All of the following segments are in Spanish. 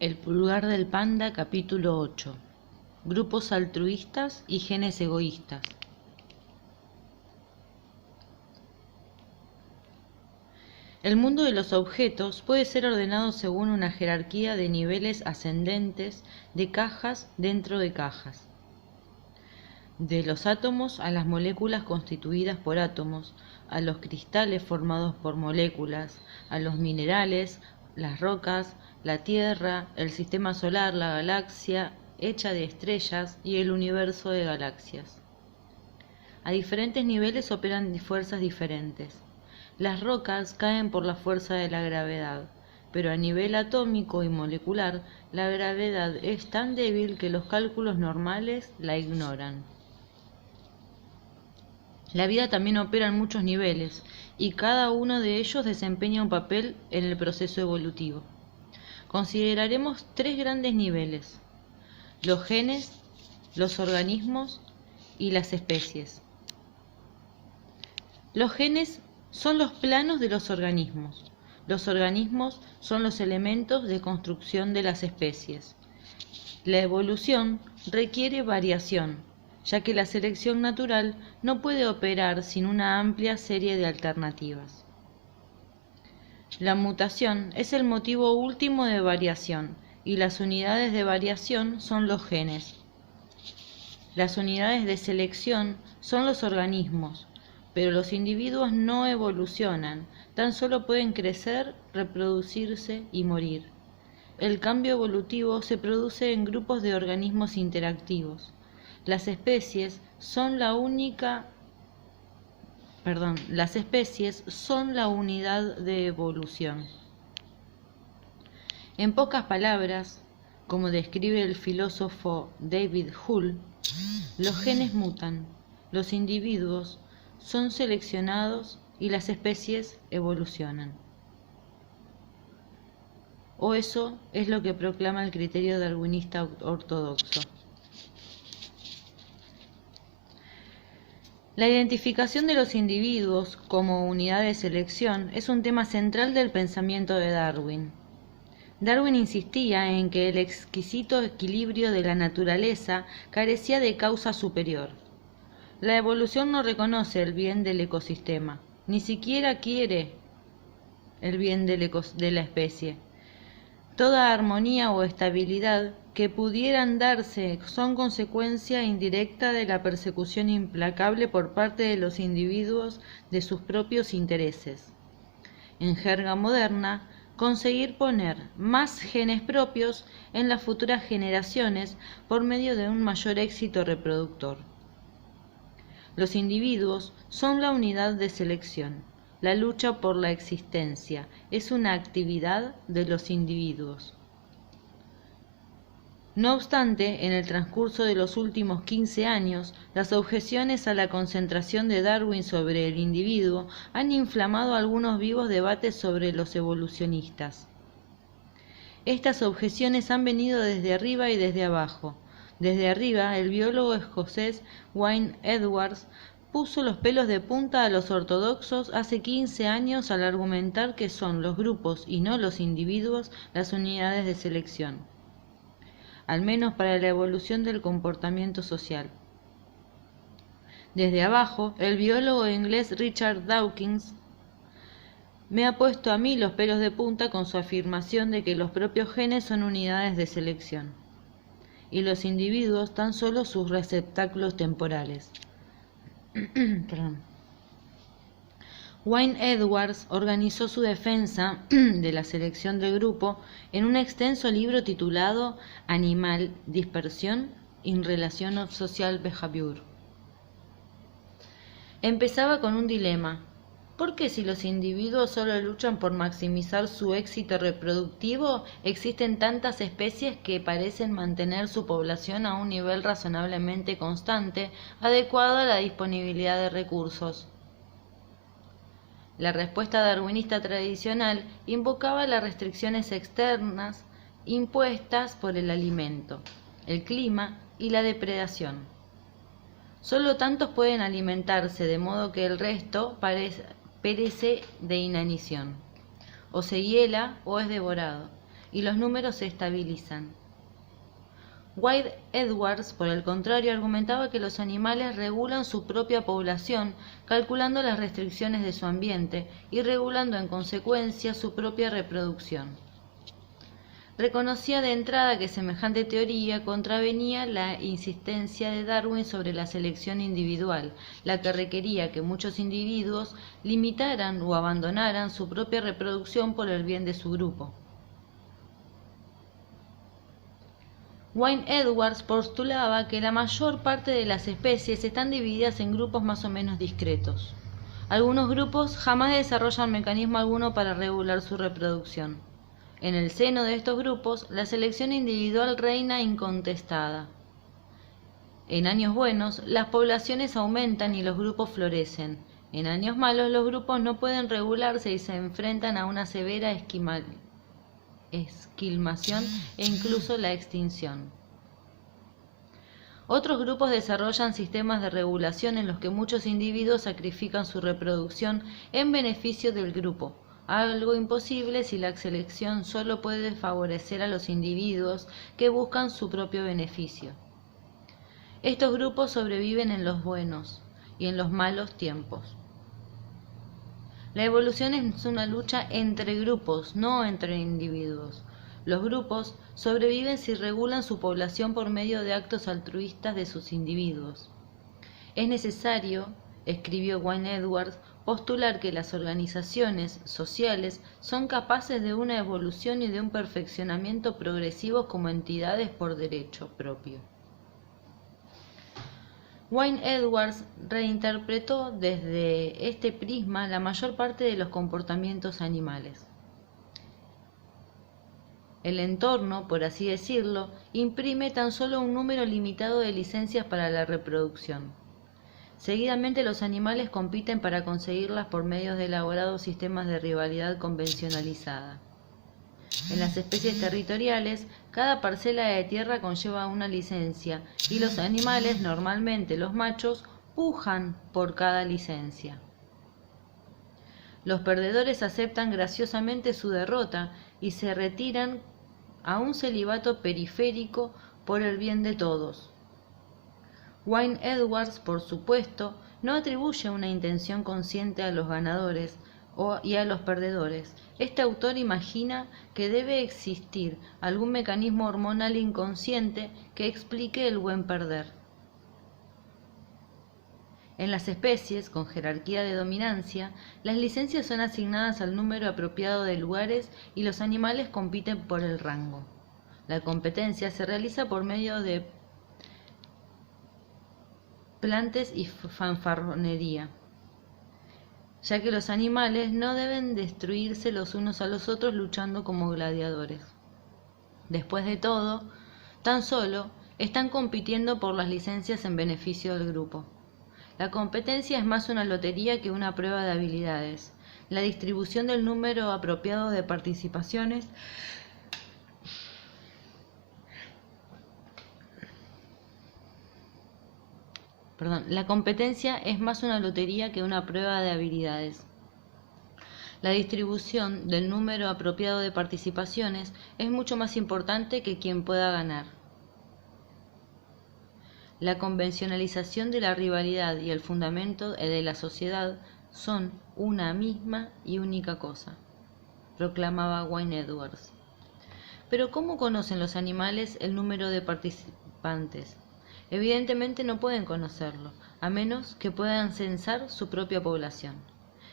El pulgar del panda, capítulo 8. Grupos altruistas y genes egoístas. El mundo de los objetos puede ser ordenado según una jerarquía de niveles ascendentes de cajas dentro de cajas. De los átomos a las moléculas constituidas por átomos, a los cristales formados por moléculas, a los minerales, las rocas, la Tierra, el sistema solar, la galaxia hecha de estrellas y el universo de galaxias. A diferentes niveles operan fuerzas diferentes. Las rocas caen por la fuerza de la gravedad, pero a nivel atómico y molecular, la gravedad es tan débil que los cálculos normales la ignoran. La vida también opera en muchos niveles, y cada uno de ellos desempeña un papel en el proceso evolutivo. Consideraremos tres grandes niveles: los genes, los organismos y las especies. Los genes son los planos de los organismos. Los organismos son los elementos de construcción de las especies. La evolución requiere variación, ya que la selección natural no puede operar sin una amplia serie de alternativas. La mutación es el motivo último de variación, y las unidades de variación son los genes. Las unidades de selección son los organismos, pero los individuos no evolucionan, tan solo pueden crecer, reproducirse y morir. El cambio evolutivo se produce en grupos de organismos interactivos. Las especies son la unidad de evolución. En pocas palabras, como describe el filósofo David Hull, los genes mutan, los individuos son seleccionados y las especies evolucionan. O eso es lo que proclama el criterio darwinista ortodoxo. La identificación de los individuos como unidad de selección es un tema central del pensamiento de Darwin. Darwin insistía en que el exquisito equilibrio de la naturaleza carecía de causa superior. La evolución no reconoce el bien del ecosistema, ni siquiera quiere el bien de la especie. Toda armonía o estabilidad que pudieran darse son consecuencia indirecta de la persecución implacable por parte de los individuos de sus propios intereses. En jerga moderna, conseguir poner más genes propios en las futuras generaciones por medio de un mayor éxito reproductor. Los individuos son la unidad de selección. La lucha por la existencia es una actividad de los individuos. No obstante, en el transcurso de los últimos 15 años, las objeciones a la concentración de Darwin sobre el individuo han inflamado algunos vivos debates sobre los evolucionistas. Estas objeciones han venido desde arriba y desde abajo. Desde arriba, el biólogo escocés Wayne Edwards puso los pelos de punta a los ortodoxos hace 15 años al argumentar que son los grupos y no los individuos las unidades de selección, al menos para la evolución del comportamiento social. Desde abajo, el biólogo inglés Richard Dawkins me ha puesto a mí los pelos de punta con su afirmación de que los propios genes son unidades de selección, y los individuos tan solo sus receptáculos temporales. Wayne Edwards organizó su defensa de la selección del grupo en un extenso libro titulado Animal Dispersion in Relation of Social Behavior. Empezaba con un dilema: ¿por qué, si los individuos solo luchan por maximizar su éxito reproductivo, existen tantas especies que parecen mantener su población a un nivel razonablemente constante, adecuado a la disponibilidad de recursos? La respuesta darwinista tradicional invocaba las restricciones externas impuestas por el alimento, el clima y la depredación. Solo tantos pueden alimentarse, de modo que el resto perece de inanición. O se hiela o es devorado. y los números se estabilizan. Wade Edwards, por el contrario, argumentaba que los animales regulan su propia población, calculando las restricciones de su ambiente y regulando en consecuencia su propia reproducción. Reconocía de entrada que semejante teoría contravenía la insistencia de Darwin sobre la selección individual, la que requería que muchos individuos limitaran o abandonaran su propia reproducción por el bien de su grupo. Wayne Edwards postulaba que la mayor parte de las especies están divididas en grupos más o menos discretos. Algunos grupos jamás desarrollan mecanismo alguno para regular su reproducción. En el seno de estos grupos, la selección individual reina incontestada. En años buenos, las poblaciones aumentan y los grupos florecen. En años malos, los grupos no pueden regularse y se enfrentan a una severa esquilmación e incluso la extinción. Otros grupos desarrollan sistemas de regulación en los que muchos individuos sacrifican su reproducción en beneficio del grupo, algo imposible si la selección solo puede favorecer a los individuos que buscan su propio beneficio. Estos grupos sobreviven en los buenos y en los malos tiempos. La evolución es una lucha entre grupos, no entre individuos. Los grupos sobreviven si regulan su población por medio de actos altruistas de sus individuos. Es necesario, escribió Wayne Edwards, postular que las organizaciones sociales son capaces de una evolución y de un perfeccionamiento progresivos como entidades por derecho propio. Wayne Edwards reinterpretó desde este prisma la mayor parte de los comportamientos animales. El entorno, por así decirlo, imprime tan solo un número limitado de licencias para la reproducción. Seguidamente los animales compiten para conseguirlas por medio de elaborados sistemas de rivalidad convencionalizada. En las especies territoriales, cada parcela de tierra conlleva una licencia y los animales, normalmente los machos, pujan por cada licencia. Los perdedores aceptan graciosamente su derrota y se retiran a un celibato periférico por el bien de todos. Wayne Edwards, por supuesto, no atribuye una intención consciente a los ganadores y a los perdedores. Este autor imagina que debe existir algún mecanismo hormonal inconsciente que explique el buen perder. En las especies con jerarquía de dominancia, las licencias son asignadas al número apropiado de lugares y los animales compiten por el rango. La competencia se realiza por medio de plantes y fanfarronería, ya que los animales no deben destruirse los unos a los otros luchando como gladiadores. Después de todo, tan solo están compitiendo por las licencias en beneficio del grupo. La competencia es más una lotería que una prueba de habilidades. La distribución del número apropiado de participaciones La competencia es más una lotería que una prueba de habilidades. La distribución del número apropiado de participaciones es mucho más importante que quien pueda ganar. La convencionalización de la rivalidad y el fundamento de la sociedad son una misma y única cosa, proclamaba Wayne Edwards. Pero ¿cómo conocen los animales el número de participantes? Evidentemente no pueden conocerlo, a menos que puedan censar su propia población.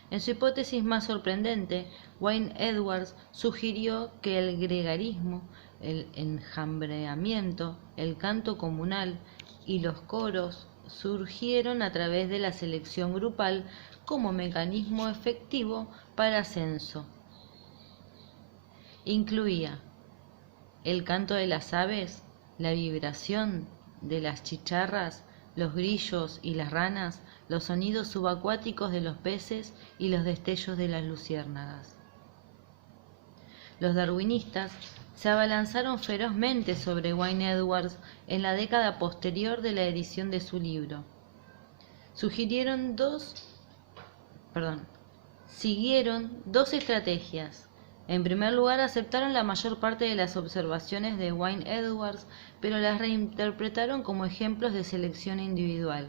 En su hipótesis más sorprendente, Wayne Edwards sugirió que el gregarismo, el enjambreamiento, el canto comunal y los coros surgieron a través de la selección grupal como mecanismo efectivo para censo. Incluía el canto de las aves, la vibración de las chicharras, los grillos y las ranas, los sonidos subacuáticos de los peces y los destellos de las luciérnagas. Los darwinistas se abalanzaron ferozmente sobre Wayne Edwards en la década posterior de la edición de su libro. Siguieron dos estrategias: En primer lugar, aceptaron la mayor parte de las observaciones de Wynne-Edwards, pero las reinterpretaron como ejemplos de selección individual.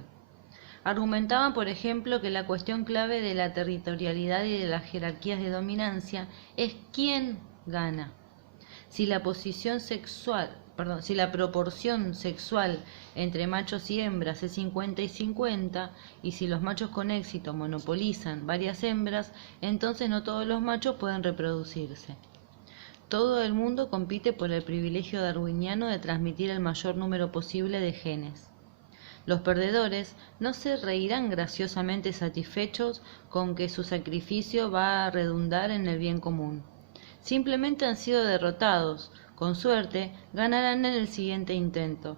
Argumentaban, por ejemplo, que la cuestión clave de la territorialidad y de las jerarquías de dominancia es quién gana. Si la proporción sexual entre machos y hembras es 50 y 50, y si los machos con éxito monopolizan varias hembras, entonces no todos los machos pueden reproducirse. Todo el mundo compite por el privilegio darwiniano de transmitir el mayor número posible de genes. Los perdedores no se reirán graciosamente satisfechos con que su sacrificio va a redundar en el bien común. Simplemente han sido derrotados. Con suerte, ganarán en el siguiente intento.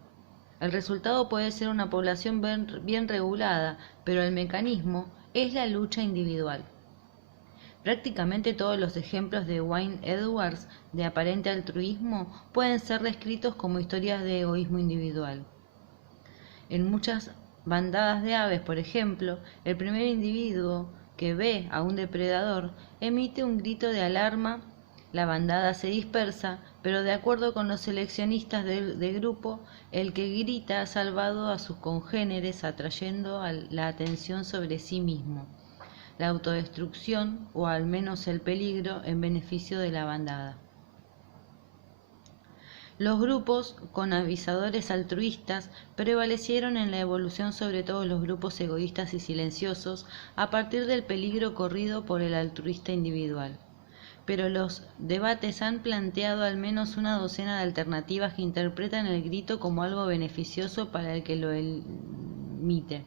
El resultado puede ser una población bien regulada, pero el mecanismo es la lucha individual. Prácticamente todos los ejemplos de Wynne-Edwards de aparente altruismo pueden ser descritos como historias de egoísmo individual. En muchas bandadas de aves, por ejemplo, el primer individuo que ve a un depredador emite un grito de alarma, la bandada se dispersa, pero de acuerdo con los seleccionistas del grupo, el que grita ha salvado a sus congéneres atrayendo la atención sobre sí mismo, la autodestrucción o al menos el peligro en beneficio de la bandada. Los grupos con avisadores altruistas prevalecieron en la evolución sobre todos los grupos egoístas y silenciosos a partir del peligro corrido por el altruista individual. Pero los debates han planteado al menos una docena de alternativas que interpretan el grito como algo beneficioso para el que lo emite.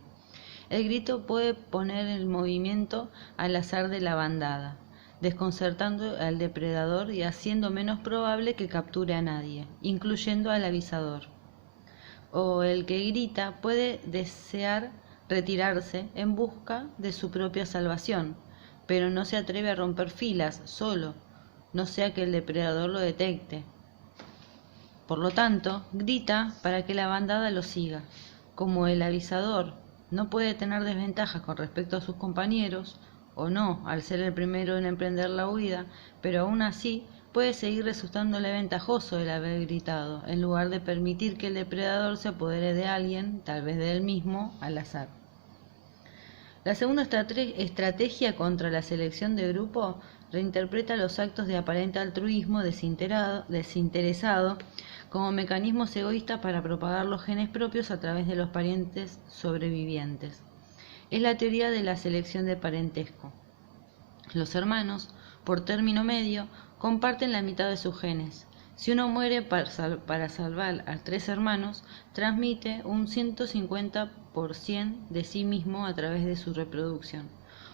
El grito puede poner en movimiento al azar de la bandada, desconcertando al depredador y haciendo menos probable que capture a nadie, incluyendo al avisador. O el que grita puede desear retirarse en busca de su propia salvación, pero no se atreve a romper filas solo, no sea que el depredador lo detecte. Por lo tanto, grita para que la bandada lo siga. Como el avisador no puede tener desventajas con respecto a sus compañeros, o no, al ser el primero en emprender la huida, pero aún así puede seguir resultándole ventajoso el haber gritado, en lugar de permitir que el depredador se apodere de alguien, tal vez de él mismo, al azar. La segunda estrategia contra la selección de grupo reinterpreta los actos de aparente altruismo desinteresado como mecanismos egoístas para propagar los genes propios a través de los parientes sobrevivientes. Es la teoría de la selección de parentesco. Los hermanos, por término medio, comparten la mitad de sus genes. Si uno muere para salvar a 3 hermanos, transmite un 150% de sí mismo a través de su reproducción.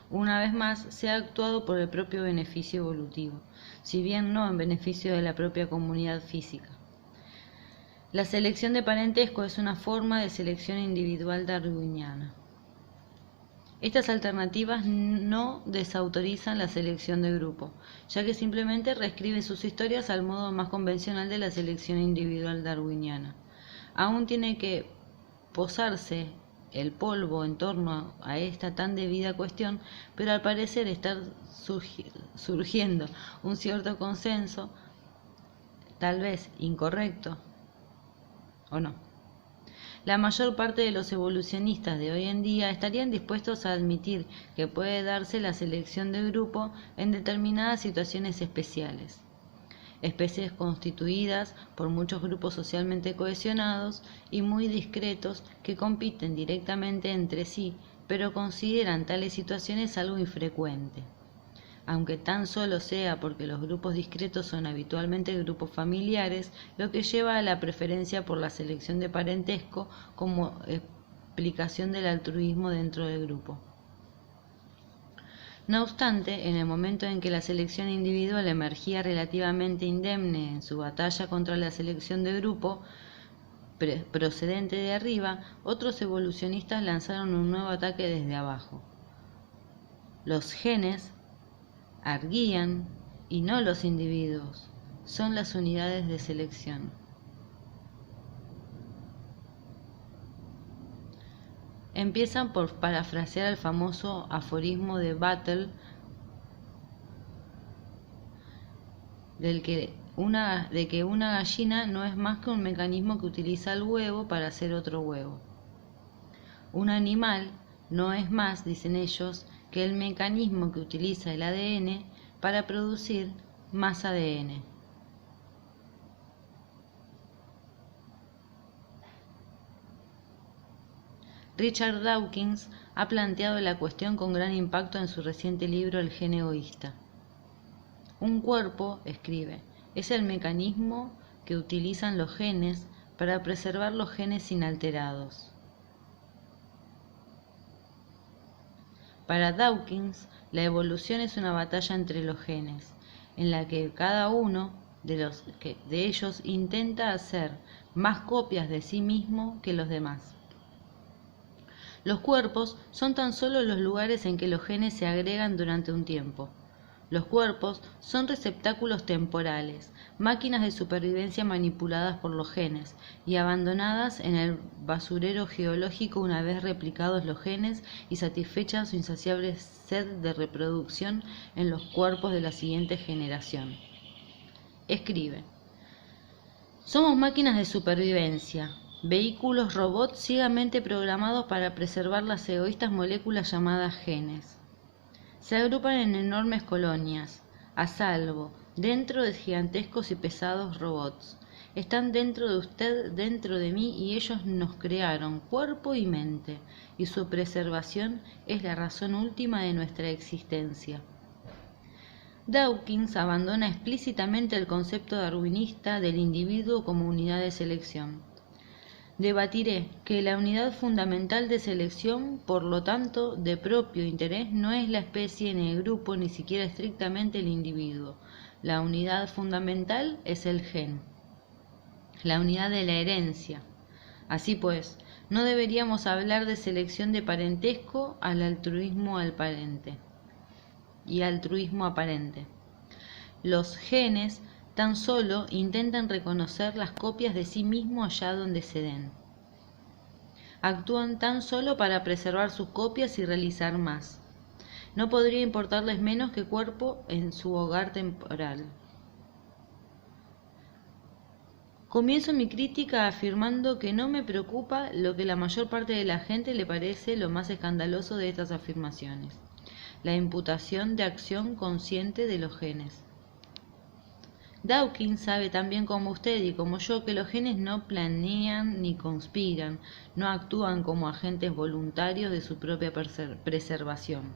Una vez más, se ha actuado por el propio beneficio evolutivo, si bien no en beneficio de la propia comunidad física. La selección de parentesco es una forma de selección individual darwiniana. Estas alternativas no desautorizan la selección de grupo, ya que simplemente reescriben sus historias al modo más convencional de la selección individual darwiniana. Aún tiene que posarse el polvo en torno a esta tan debida cuestión, pero al parecer está surgiendo un cierto consenso, tal vez incorrecto o no. La mayor parte de los evolucionistas de hoy en día estarían dispuestos a admitir que puede darse la selección de grupo en determinadas situaciones especiales. Especies constituidas por muchos grupos socialmente cohesionados y muy discretos que compiten directamente entre sí, pero consideran tales situaciones algo infrecuente. Aunque tan solo sea porque los grupos discretos son habitualmente grupos familiares, lo que lleva a la preferencia por la selección de parentesco como explicación del altruismo dentro del grupo. No obstante, en el momento en que la selección individual emergía relativamente indemne en su batalla contra la selección de grupo procedente de arriba, otros evolucionistas lanzaron un nuevo ataque desde abajo. Los genes arguían, y no los individuos, son las unidades de selección. Empiezan por parafrasear el famoso aforismo de Vattel: de que una gallina no es más que un mecanismo que utiliza el huevo para hacer otro huevo. Un animal no es más, dicen ellos, que el mecanismo que utiliza el ADN para producir más ADN. Richard Dawkins ha planteado la cuestión con gran impacto en su reciente libro El gen egoísta. Un cuerpo, escribe, es el mecanismo que utilizan los genes para preservar los genes inalterados. Para Dawkins, la evolución es una batalla entre los genes, en la que cada uno de ellos intenta hacer más copias de sí mismo que los demás. Los cuerpos son tan solo los lugares en que los genes se agregan durante un tiempo. Los cuerpos son receptáculos temporales, máquinas de supervivencia manipuladas por los genes y abandonadas en el basurero geológico una vez replicados los genes y satisfecha su insaciable sed de reproducción en los cuerpos de la siguiente generación. Escribe: somos máquinas de supervivencia, vehículos robots ciegamente programados para preservar las egoístas moléculas llamadas genes. Se agrupan en enormes colonias, a salvo, dentro de gigantescos y pesados robots. Están dentro de usted, dentro de mí, y ellos nos crearon, cuerpo y mente, y su preservación es la razón última de nuestra existencia. Dawkins abandona explícitamente el concepto darwinista del individuo como unidad de selección. Debatiré que la unidad fundamental de selección, por lo tanto, de propio interés, no es la especie ni el grupo, ni siquiera estrictamente el individuo. La unidad fundamental es el gen, la unidad de la herencia. Así pues, no deberíamos hablar de selección de parentesco al altruismo aparente. Los genes tan solo intentan reconocer las copias de sí mismo allá donde se den. Actúan tan solo para preservar sus copias y realizar más. No podría importarles menos que cuerpo en su hogar temporal. Comienzo mi crítica afirmando que no me preocupa lo que la mayor parte de la gente le parece lo más escandaloso de estas afirmaciones: la imputación de acción consciente de los genes. Dawkins sabe tan bien como usted y como yo que los genes no planean ni conspiran, no actúan como agentes voluntarios de su propia preservación.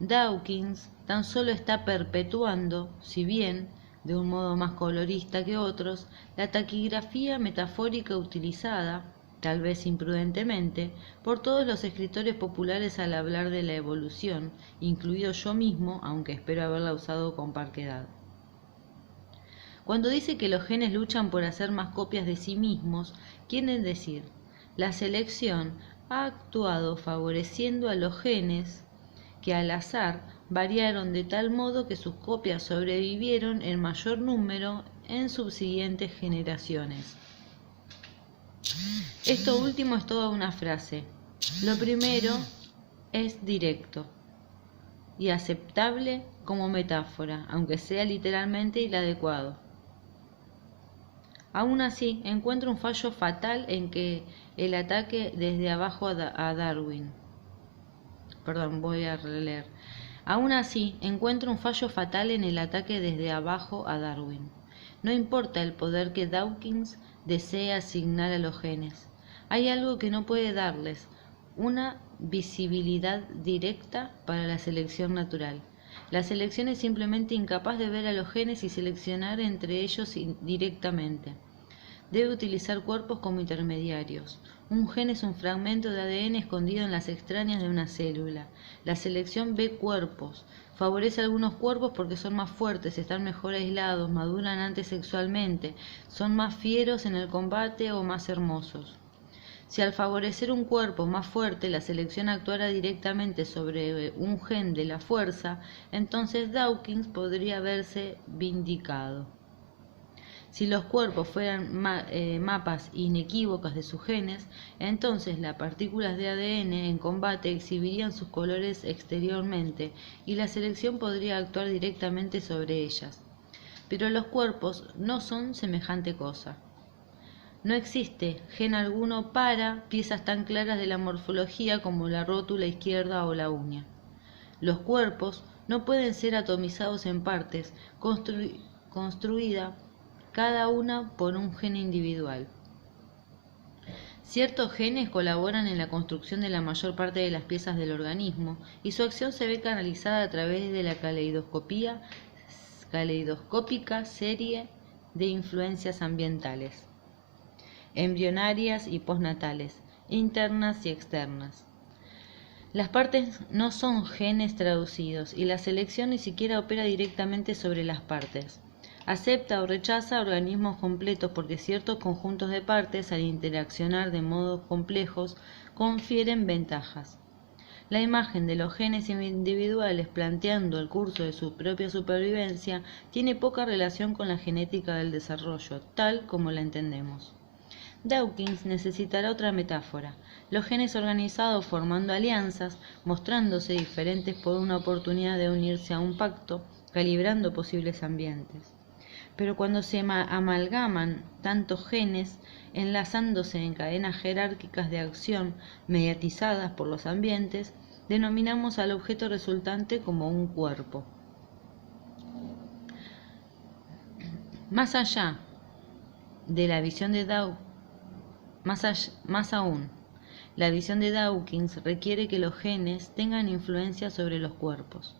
Dawkins tan solo está perpetuando, si bien de un modo más colorista que otros, la taquigrafía metafórica utilizada, tal vez imprudentemente, por todos los escritores populares al hablar de la evolución, incluido yo mismo, aunque espero haberla usado con parquedad. Cuando dice que los genes luchan por hacer más copias de sí mismos, quiere decir, la selección ha actuado favoreciendo a los genes que al azar variaron de tal modo que sus copias sobrevivieron en mayor número en subsiguientes generaciones. Esto último es toda una frase. Lo primero es directo y aceptable como metáfora, aunque sea literalmente inadecuado. Aún así, encuentro un fallo fatal en que el ataque desde abajo a Darwin. Voy a releer. Aún así, encuentro un fallo fatal en el ataque desde abajo a Darwin. No importa el poder que Dawkins desee asignar a los genes. Hay algo que no puede darles: una visibilidad directa para la selección natural. La selección es simplemente incapaz de ver a los genes y seleccionar entre ellos directamente. Debe utilizar cuerpos como intermediarios. Un gen es un fragmento de ADN escondido en las extrañas de una célula. La selección ve cuerpos. Favorece a algunos cuerpos porque son más fuertes, están mejor aislados, maduran antes sexualmente, son más fieros en el combate o más hermosos. Si al favorecer un cuerpo más fuerte la selección actuara directamente sobre un gen de la fuerza, entonces Dawkins podría verse vindicado. Si los cuerpos fueran mapas inequívocas de sus genes, entonces las partículas de ADN en combate exhibirían sus colores exteriormente y la selección podría actuar directamente sobre ellas. Pero los cuerpos no son semejante cosa. No existe gen alguno para piezas tan claras de la morfología como la rótula izquierda o la uña. Los cuerpos no pueden ser atomizados en partes, construida cada una por un gen individual. Ciertos genes colaboran en la construcción de la mayor parte de las piezas del organismo y su acción se ve canalizada a través de la caleidoscópica serie de influencias ambientales, embrionarias y postnatales, internas y externas. Las partes no son genes traducidos y la selección ni siquiera opera directamente sobre las partes. Acepta o rechaza organismos completos porque ciertos conjuntos de partes, al interaccionar de modos complejos, confieren ventajas. La imagen de los genes individuales planteando el curso de su propia supervivencia tiene poca relación con la genética del desarrollo, tal como la entendemos. Dawkins necesitará otra metáfora. Los genes organizados formando alianzas, mostrándose diferentes por una oportunidad de unirse a un pacto, calibrando posibles ambientes. Pero cuando se amalgaman tantos genes, enlazándose en cadenas jerárquicas de acción mediatizadas por los ambientes, denominamos al objeto resultante como un cuerpo. Más allá de la visión de más aún, la visión de Dawkins requiere que los genes tengan influencia sobre los cuerpos.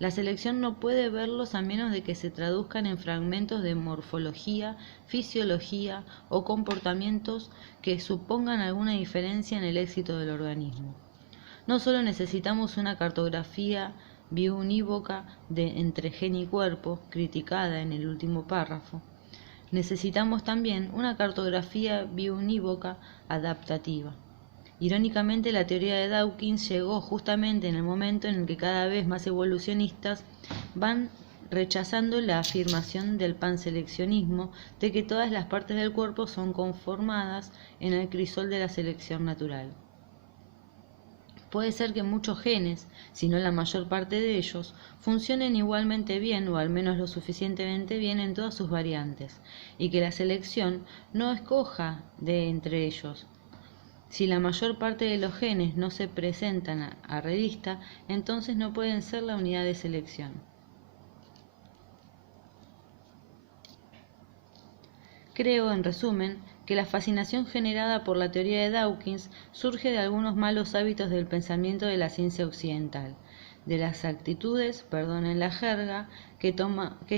La selección no puede verlos a menos de que se traduzcan en fragmentos de morfología, fisiología o comportamientos que supongan alguna diferencia en el éxito del organismo. No solo necesitamos una cartografía biunívoca entre gen y cuerpo, criticada en el último párrafo, necesitamos también una cartografía biunívoca adaptativa. Irónicamente, la teoría de Dawkins llegó justamente en el momento en el que cada vez más evolucionistas van rechazando la afirmación del panseleccionismo de que todas las partes del cuerpo son conformadas en el crisol de la selección natural. Puede ser que muchos genes, si no la mayor parte de ellos, funcionen igualmente bien o al menos lo suficientemente bien en todas sus variantes, y que la selección no escoja de entre ellos. Si la mayor parte de los genes no se presentan a revista, entonces no pueden ser la unidad de selección. Creo, en resumen, que la fascinación generada por la teoría de Dawkins surge de algunos malos hábitos del pensamiento de la ciencia occidental, de las actitudes, perdonen la jerga, que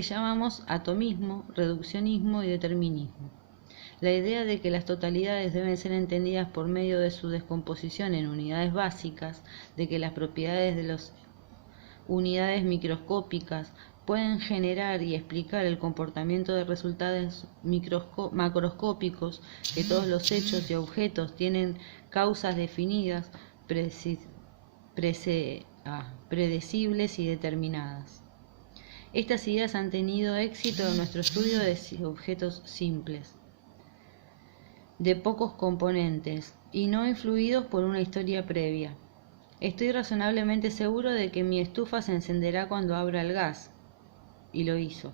llamamos atomismo, reduccionismo y determinismo. La idea de que las totalidades deben ser entendidas por medio de su descomposición en unidades básicas, de que las propiedades de las unidades microscópicas pueden generar y explicar el comportamiento de resultados macroscópicos, que todos los hechos y objetos tienen causas definidas, predecibles y determinadas. Estas ideas han tenido éxito en nuestro estudio de objetos simples, de pocos componentes y no influidos por una historia previa. Estoy razonablemente seguro de que mi estufa se encenderá cuando abra el gas, y lo hizo.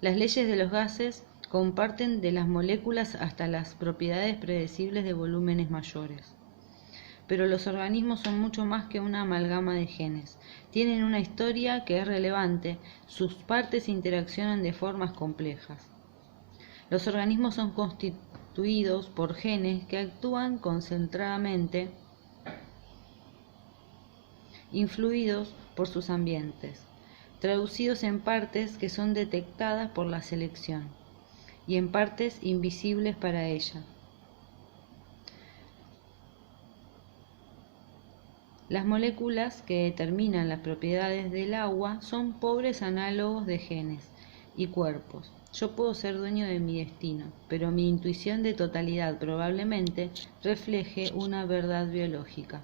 Las leyes de los gases comparten de las moléculas hasta las propiedades predecibles de volúmenes mayores. Pero los organismos son mucho más que una amalgama de genes. Tienen una historia que es relevante, sus partes interaccionan de formas complejas. Los organismos son constituidos por genes que actúan concentradamente, influidos por sus ambientes, traducidos en partes que son detectadas por la selección y en partes invisibles para ella. Las moléculas que determinan las propiedades del agua son pobres análogos de genes y cuerpos. Yo puedo ser dueño de mi destino, pero mi intuición de totalidad probablemente refleje una verdad biológica.